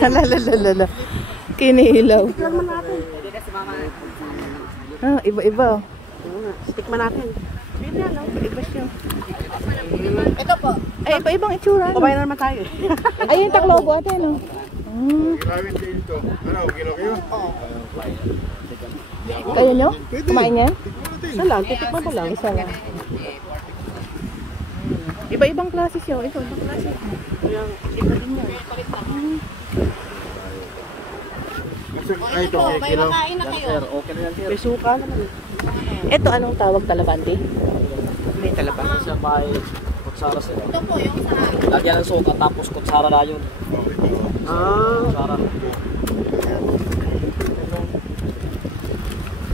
Lalalala. Kinihilaw. Ah, iba-iba. Tikman natin. Iba siya. Ito po. Ay, iba-ibang itsura. Kumain na naman tayo. Ay, yung taklobo ate, no? Kayo nyo? Kumain yan? Isa lang, titikman ko lang. Isa lang. Iba-ibang klase siya. Ito, ibang klase. Iba din yan. Ay, ito, may makain na kayo. May suka naman. Ito, anong tawag talabante? May talabante. Siya may kutsara sila. Ito po yung sa... Lagyan ng suka tapos kutsara na yun. Kutsara.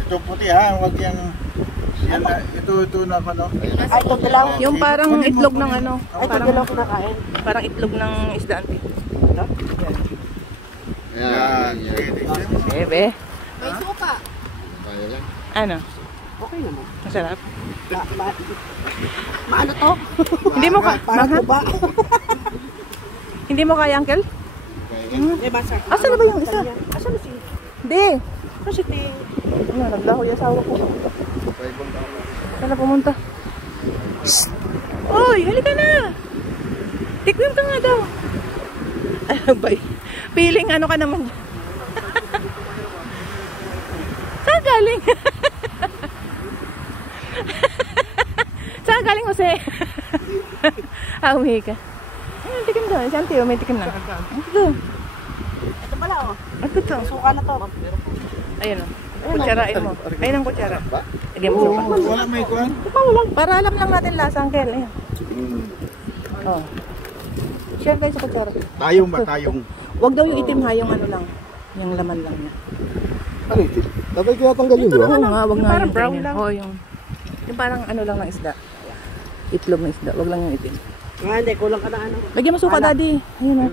Ito puti ha, huwag yung... Ito na ano. Ay, ito lang. Yung parang itlog ng ano. Ay, ito lang kinakain. Parang itlog ng isda ante. Yan. Bebe. May suka. Ano? Okay naman. Masarap. Maano to? Hindi mo ka... Parang ba? Hindi mo kaya, uncle? Eh, basa. Asan na ba yung isa? Asan na si... Hindi. Kasi ti... Ano, naglaho yung asawa ko. Saan na pumunta? Shhh! Oy, halika na! Tikman ka nga daw. Ano ba? Feeling ano ka naman. Saan galing? Saan galing, Jose? Umihi ka. Ayun, tikim daw. Si Auntie, may tikim na. Ito. Ito pala, oh. Ito to. Suka na to. Ayun o. Kutsarain mo. Ayun ang kutsara. Lagyan mo suka. Wala may kuhan? Para alam lang natin lasa, Uncle. Ayun. Oh. Share kayo sa kutsara. Tayong ba? Tayong. Huwag daw yung itim ha, yung ano lang. Yung laman lang niya. Ano ito? Dabay kaya tanggalin Ito lang nga, huwag na parang yung brown ganyan. lang. Oh, yung parang ano lang ng isda. Itlog ng isda, huwag lang yung itim. Ah, hindi. Kulang ka na ano. Lagyan mo suka, Daddy. Ayun o.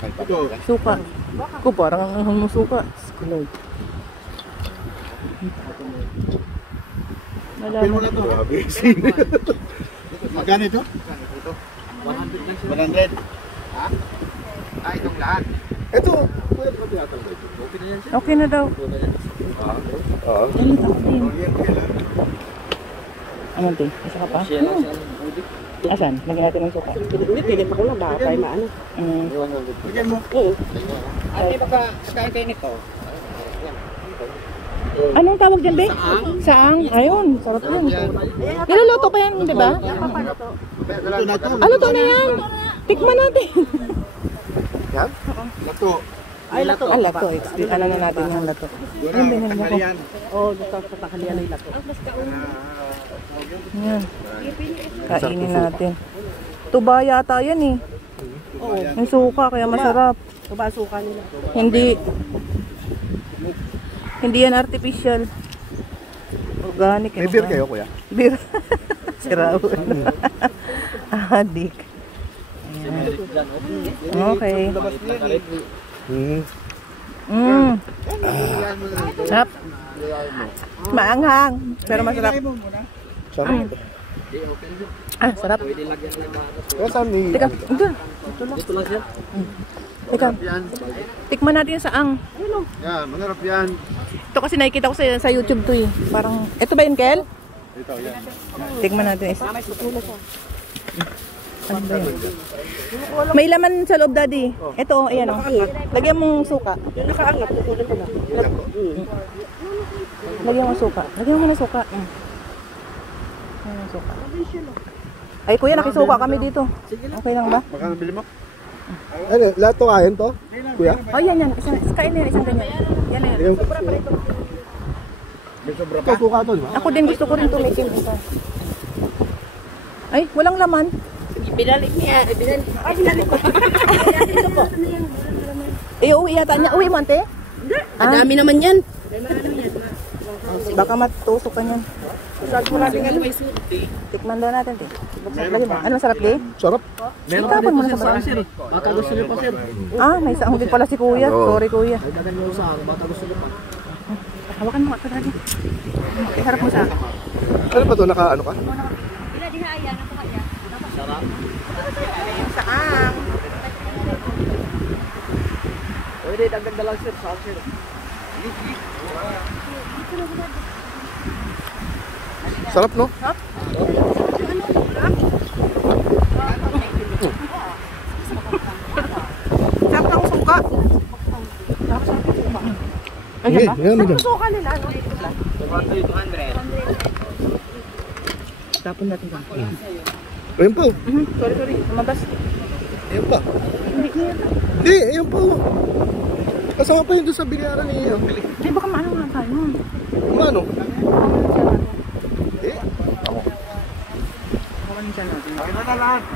Ito. Suka. Ko parang ang mo suka. Skulog. Pil mo na ito. Magkano ito? 100. Ha? Ah, itong lahat. Ito. Okay na daw. Oo. Ano, Te? Isa ka pa? Asan? Lagyan natin ng suka. Hindi, pilit ako lang. Baka tayo maano. Bigyan mo. Oo. Ate, baka kakain kayo nito. Anong tawag dyan, Be? Saang? Ayun, sarap yun. Niluluto pa yan, di ba? Ito na ito. Ano to na yan? Tikman natin. Yan? Lato. Ay, lato. Ah, lato. Ano na natin yung lato. Ano ba yan? Oo, dito sa takalian ay lato. Yan. Kainin natin. Tuba yata yan eh. Oo. Yung suka, kaya masarap. Ito ba suka nila? Hindi yan artificial. Organic. May beer kayo, kuya? Beer. Siraw. Adik. Okay. Sarap. Maanghang. Pero masarap. Sarap. Ah, sarap. Kaya saan ni... Teka, doon. Ito lang siya. Teka. Tikman natin yung saang. Yan, manarap yan. Ito kasi nakikita ko sa YouTube to eh. Parang, ito ba yun, Kel? Ito, yan. Tikman natin. Ano ba yun? May laman sa loob, Daddy. Ito, ayan o. Lagyan mong suka. Yung nakaangat, tutuloy ko na. Lagyan mo suka. Lagyan mo na suka. Lagyan mo suka. Ay, kuya, nakisuka kami dito. Okay lang ba? Magkano bili mo? Ano, lahat to kain to? Kuya? Oh, yan. Kain na isang ganyan. Yan na yan. May sobra pa? Suka to, di ba? Ako din gusto ko rin tumikim isa. Ay, walang laman. Binalik niya. Binalik ko. Eh, uwi yata niya. Uwi mo, ante? Madami naman yan. Baka matusok ka niyan. Tikman daw natin, te. Lagyan mo. Ano, masarap, te? Sarap. Meron Tapon mo na din sa sa mga. sir. Baka gusto niyo pa sir. Ah, may saang din pala si kuya. Sorry, kuya. Ay, dagan niyo sa baka gusto niyo pa. Hawakan mo nga ito, Daddy. Harap mo sa akin. Ano ba to? Naka ano ka? Sarap. Saang. Pwede, dagdag na lang sir. Saan sir? Sarap, no? Sarap ng suka. Sarap sa ating suka. Ay, Hindi, ba? yan, Sarap yan. ng suka nila, ano? 200. Tapon natin ba? Ayun pa. Sorry. Lumabas. Ayun pa. Hindi, ayun pa. Kasama pa yun doon sa bilyaran ni Billy. Ay, baka maano nga tayo. Ano? Eh? Baka minsan natin. Ayun na lahat.